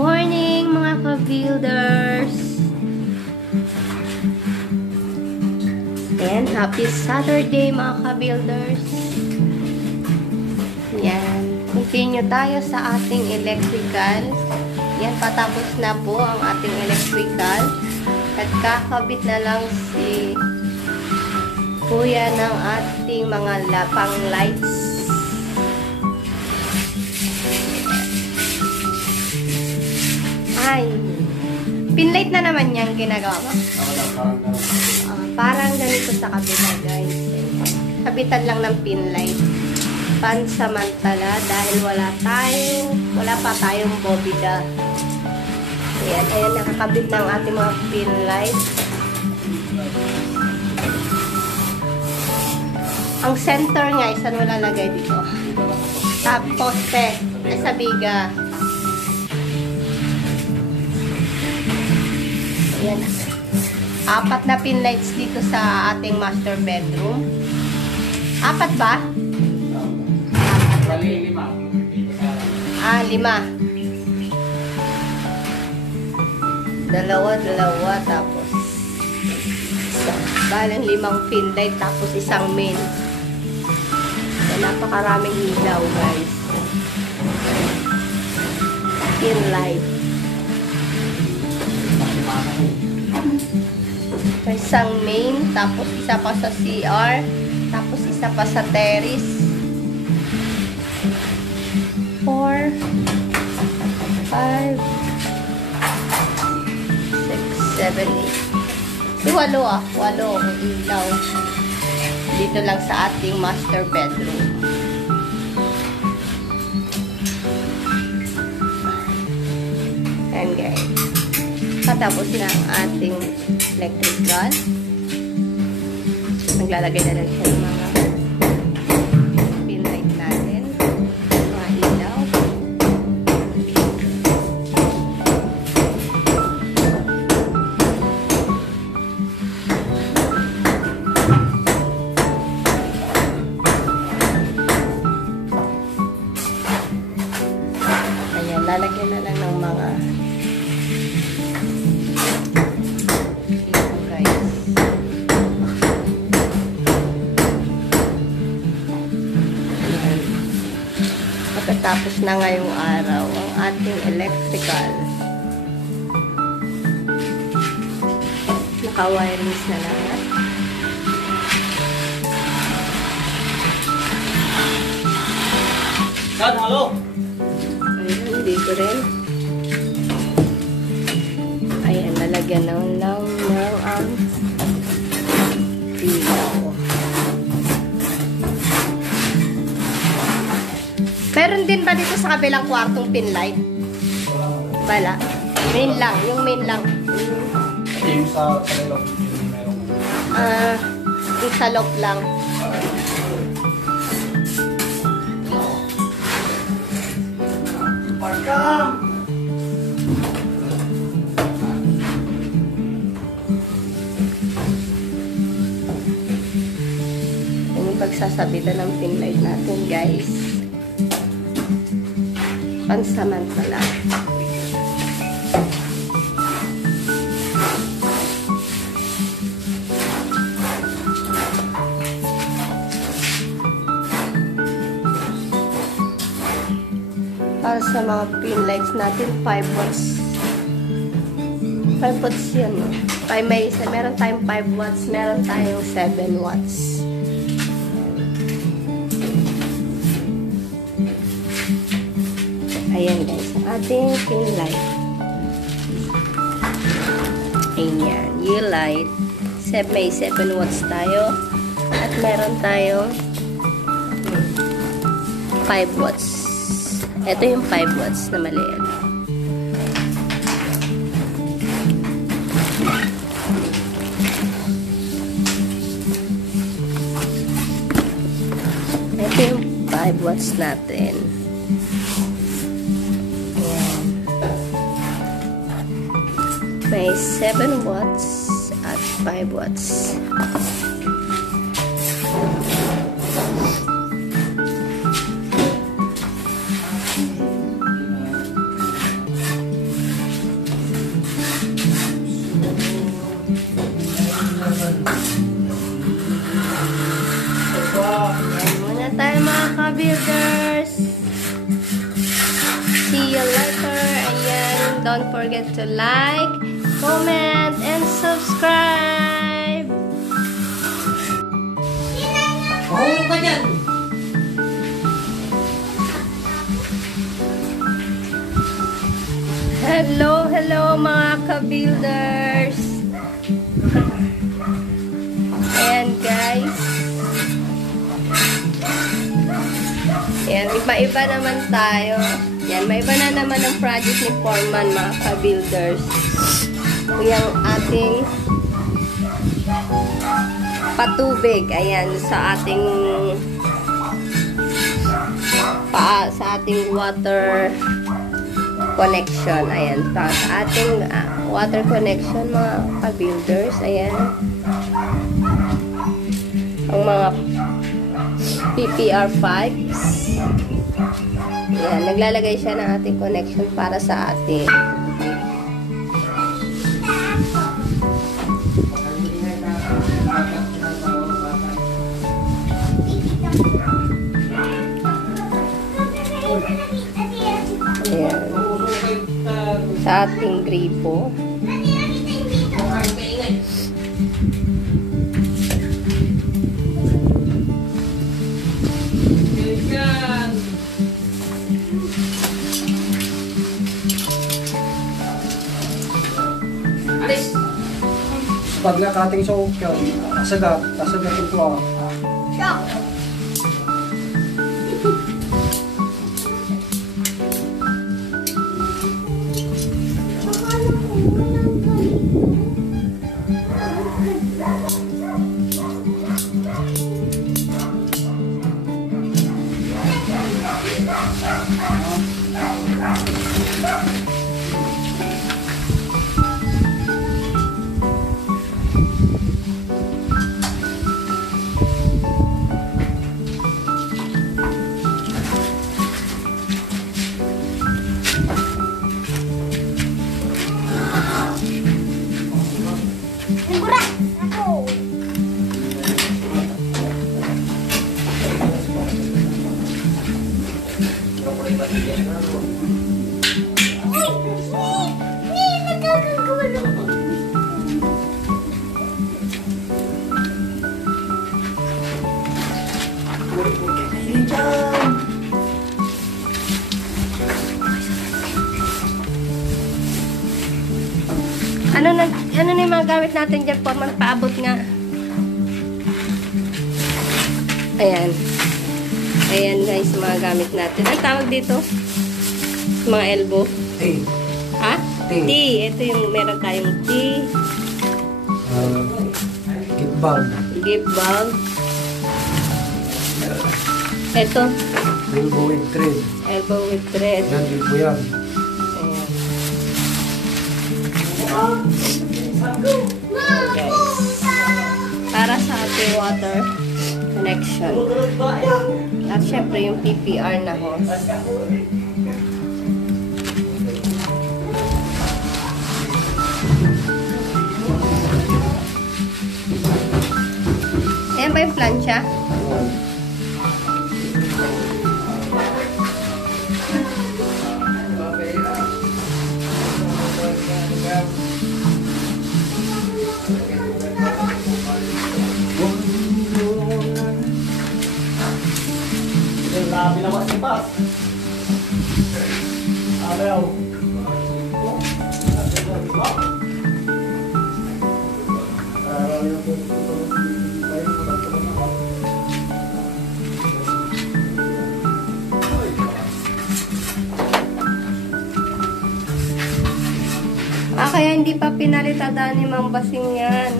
morning mga ka-builders! And happy Saturday mga ka-builders! Yan. Continue tayo sa ating electrical. Yan, patapos na po ang ating electrical. At kakabit na lang si kuya ng ating mga lapang lights. Ay, pinlight na naman yung ginagawa mo? Parang ganito sa kabila, guys. Kabitan lang ng pinlight. Pansamantala dahil wala pa tayong bobida. Ayan, nakakabit na ang ating mga pinlight. Ang center nga, saan mo lalagay dito? Sa poste, sa biga. Ayan. 4 na pin lights dito sa ating master bedroom. 4 ba? 5. 5. Dalawa, tapos balang 5 pin light, tapos isang main. So, napakaraming ilaw, guys. Pin light. Isang main, tapos isa pa sa CR, tapos isa pa sa terrace. 4, 5, 6, 7, 8. 8 ang ilaw. Dito lang sa ating master bedroom. And guys, patapos na ang ating electrical. Naglalagay na lang siya ng mga pin light natin. Mga ilaw. Ayan, lalagyan na lang ng mga tapos na ngayong araw ang ating electrical. Naka-wireless na lahat. Dad, hello! Ayan, dito rin. Ayan, nalagyan ng ilaw. Meron din ba dito sa kabilang kwartong pin light? Wala. Main lang. Yung main lang. Yung sa loft, meron. Yung sa loft lang. Yung pagsasabitan ng pin light natin, guys. Pansamantala. Para sa mga pin lights natin, 5 watts. 5 watts yan. Meron tayong 5 watts, meron tayong 7 watts. Ayan guys, ating pin light. Ayan, U-light. May 7 watts tayo. At meron tayong 5 watts. Ito yung 5 watts na maliit. Ito yung 5 watts natin. May 7 watts at 5 watts. ka-builders! See you later! Ayan, don't forget to like, comment, and subscribe! Mahulog ka dyan! Hello, hello mga ka-builders! Ayan guys. Ayan, iba-iba naman tayo. Ayan, may iba na naman ang project ni Foreman mga ka-builders. Yung ating patubig. Ayan, sa ating water connection. Ayan, sa ating water connection mga ka-builders. Ayan. Ang mga PPR pipes. Ayan, naglalagay siya ng ating connection para sa ating ayan, sa ating gripo. Pag nakating sa ukyan, kasagatin ko ako. Ano na yung mga gamit natin dyan, Foreman? Paabot nga. Ayan. Ayan guys, mga gamit natin. Ang tawag dito? Mga elbow. T. Ha? T. T. Ito yung meron tayong T. Gift bag. Gift bag. Ito. Elbow with thread. Elbow with thread. Yan, elbow yan. Ayan. Guys. Para sa ating water connection. At syempre yung PPR na hose. Ayan ba yung plancha? Binawas si Pas. Ayaw. Kaya hindi pa pinalitada ni Mang Basing yan.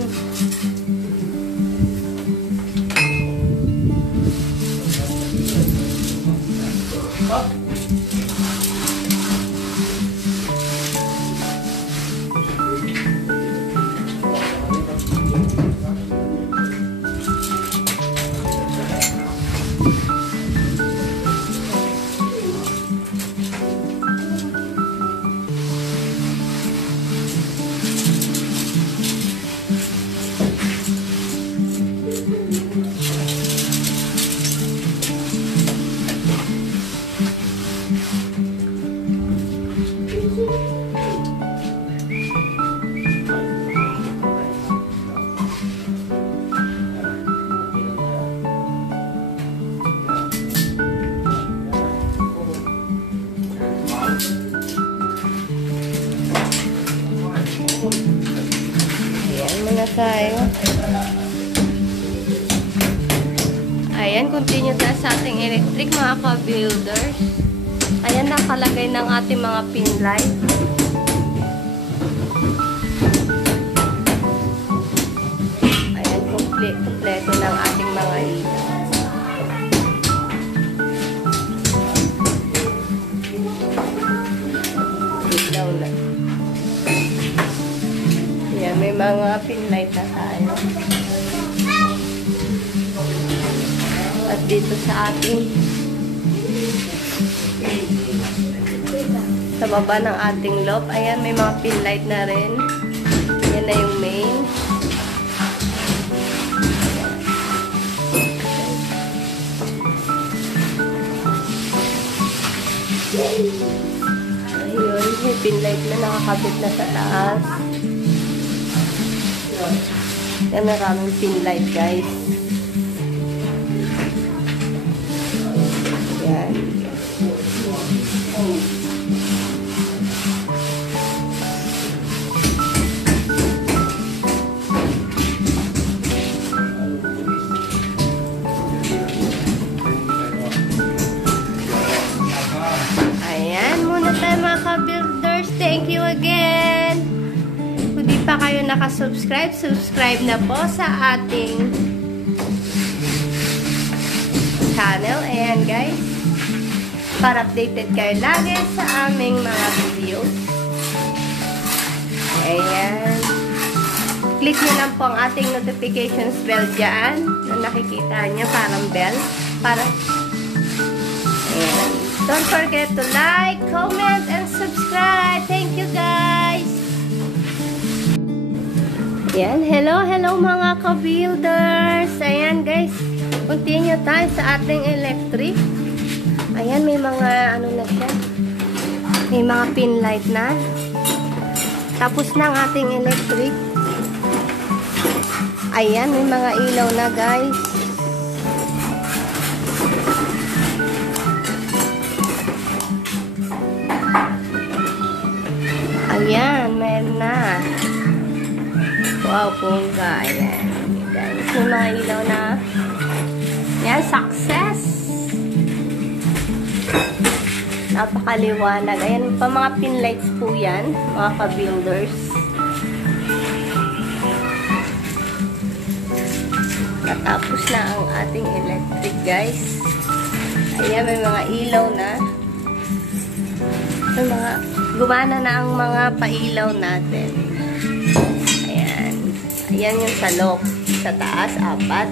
tayo. Ayan, continue tayo sa ating electric mga ka-builders. Ayan, nakalagay ng ating mga pin light. Ayan, kompleto ng ating mga ilaw. Ilaw na. Ayan, may mga pin light na tayo. At dito sa ating sa baba ng ating loft, ayan, may mga pin light na rin. Yan na yung main. Ayun, may pin light na nakakabit na sa taas. Yan, maraming pin light, guys. Yan. Ayan, muna tayo mga ka-builders. Thank you again. Kung di pa kayo nakasubscribe, subscribe na po sa ating channel. Ayan, guys. Para updated kayo lagi sa aming mga videos. Ayan. Click nyo lang po ang ating notifications bell dyan. Na nakikita nyo, parang bell. Para ayan. Don't forget to like, comment, and subscribe. Thank you, guys. Ayan. Hello mga ka-builders. Ayan, guys. Continue tayo sa ating electric. Ayan, may mga ano na siya. May mga pin light na. Tapos na ang ating electric. Ayan, may mga ilaw na, guys. Ayan, meron na. Wow, pongga. Ayan, guys. May mga ilaw na. Ayan, success! Napakaliwanag. Ayan, pa mga pin lights po yan, mga ka-builders. Natapos na ang ating electric, guys. Ayan, may mga ilaw na. May mga, gumana na ang mga pailaw natin. Ayan. Ayan yung sa loft. Sa taas, 4.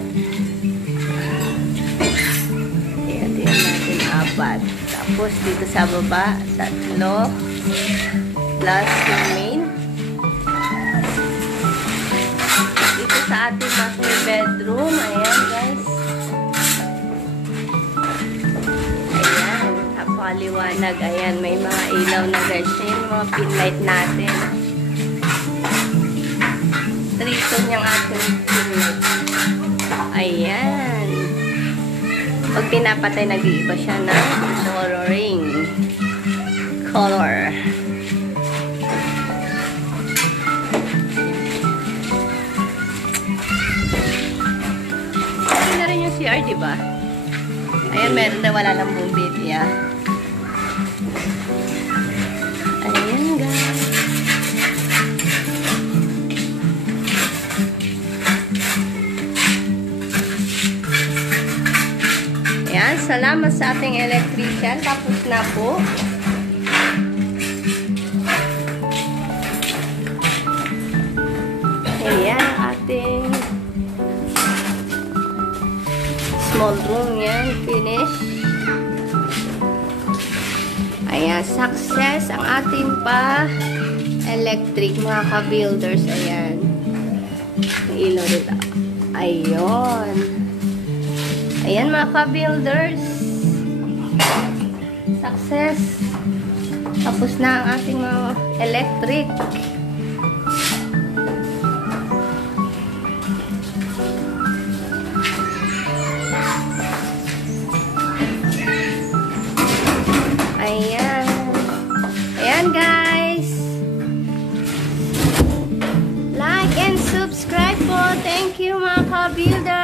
Ayan, tingnan natin 4. Tapos dito sa baba, 3. Plus yung main. Dito sa ating master bedroom. Ayan, guys. Ayan, napakaliwanag. Ayan, may mga ilaw na guys. Ayan yung mga pin light natin. 3 yung ating pin light. Ayan. Pag pinapatay, nag-iiba siya ng coloring. Color. Ito na rin yung CR, diba? Ayan, meron na wala lang bumbilya. Ayan, guys. Ayan, salamat sa ating electrician. Tapos na po. Ayan, ating small room yan. Finish. Ayan, success ang ating electric mga ka-builders. Ayan. Ilaw dito. Ayun. Ayan mga ka-builders. Success. Tapos na ang ating mga electric. Ayan. Ayan, guys. Like and subscribe ka-builder!